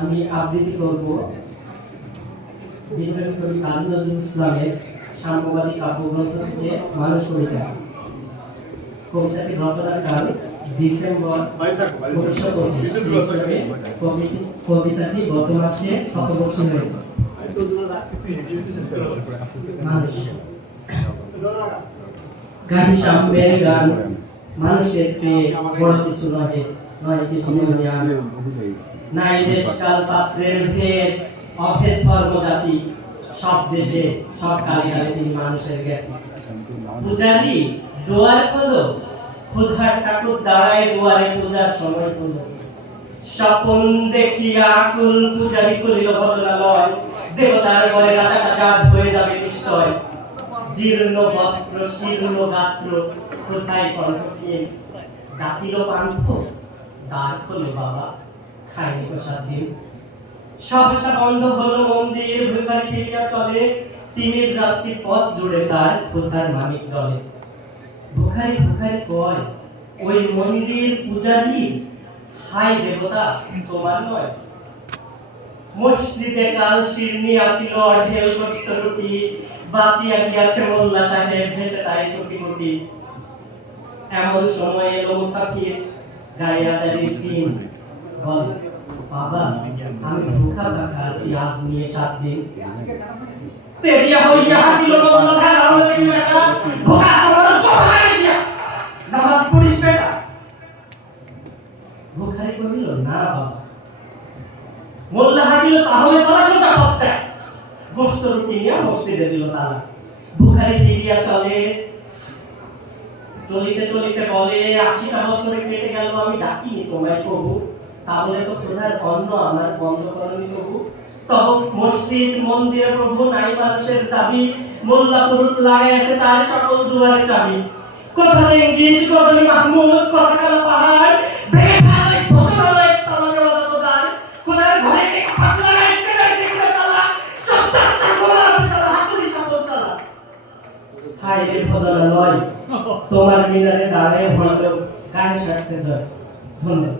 আমি আবৃত্তি করব বিদ্রোহী কবি কাজী নজরুল ইসলামের সাম্যবাদী কাব্যগ্রন্থ থেকে মানুষ কবিতা। কবিতাটি রচনার কাল ডিসেম্বর 1925। কবিতাটি গত মাসে শতবর্ষী হয়েছে। মানুষ গান সাম্যের গান, মানুষের চেয়ে বড় কিছু নহে, নয় কিছু মূল্যায়ন। নাই দেশ কাল পাত্রের ভেদ, অভেদ ধর্ম জাতি, সব দেশে সব কালে কালে তিনি মানুষের জ্ঞাতি। পূজারি দুয়ার খোলো, ক্ষুধার ঠাকুর দাঁড়ায় দুয়ারে পূজার সময় পূজা। স্বপন দেখিয়া আকুল পূজারি করিল ভজনালয়, দেবতার বলে রাজাটা কাজ হয়ে যাবে নিশ্চয়। জীর্ণ বস্ত্র শীর্ণ গাত্র, কোথায় কণ্ঠহীন, ডাকিল পান্থ দ্বার খোলো বাবা, খাইনি প্রসাদ দিন। সহসা বন্ধ হলো মন্দির, ভিখারি ফিরিয়া চলে, তিমির রাত্রি পথ জুড়ে তার ক্ষুধার মানিক জলে। ভিখারি ভিখারি কয়, ওই মন্দির পূজারি, হাই দেবতা তোমার নয়। মসজিদে কাল শিরনি আছিল অঢেল কষ্ট রুটি, বাঁচিয়া গিয়াছে মোল্লা সাহেব ভেসে তাই কোটি কোটি। এমন সময় এলো মুসাফির, গায়ে আজারির চিন, বল বাবা আমি ভুখা থাকা আছি আজ নিয়ে 7 দিন। তেরিয়া হইয়া হাতিল মোল্লা ভেলা হয়ে গেলা, ভুখা চলো তো ভাই দিয়া নামাজ পড়িস বেটা। ভিখারি কহিল না বাবা। মোল্লা হাকিল তাহলে সারা সোজা পথ দেখ, গোশত রুটি নিয়ে মসজিদে দিল তালা। ভিখারি ফিরিয়া চলে, চলিতে চলিতে বলে 80টা বছরে কেটে গেল আমি ডাকিনি তোমায় প্রভু, তাহলে তো ক্ষুধার অন্ন আমার বন্ধ করনি প্রভু। তব মসজিদ মন্দিরে প্রভু নাই মানুষের দাবি, মোল্লা পুরুত লাগাইছে তার সকল দুয়ারে চাবি। কথা চেঙ্গিস গজনী মাহমুদ, কথা কালা পাহাড়, ভেঙে ফেলে ভজনালয় তালা দেওয়া যত দ্বার। খোদার ঘরে থেকে হাত লাগাই কেটে সেগুলো তালা, সব তার গোলাপ চালা হাতুড়ি সকল চালা। হায় রে ভজনালয়, তোমার মিনারে দাঁড়ায় হলো গায়ে সারতে যায়। ধন্যবাদ।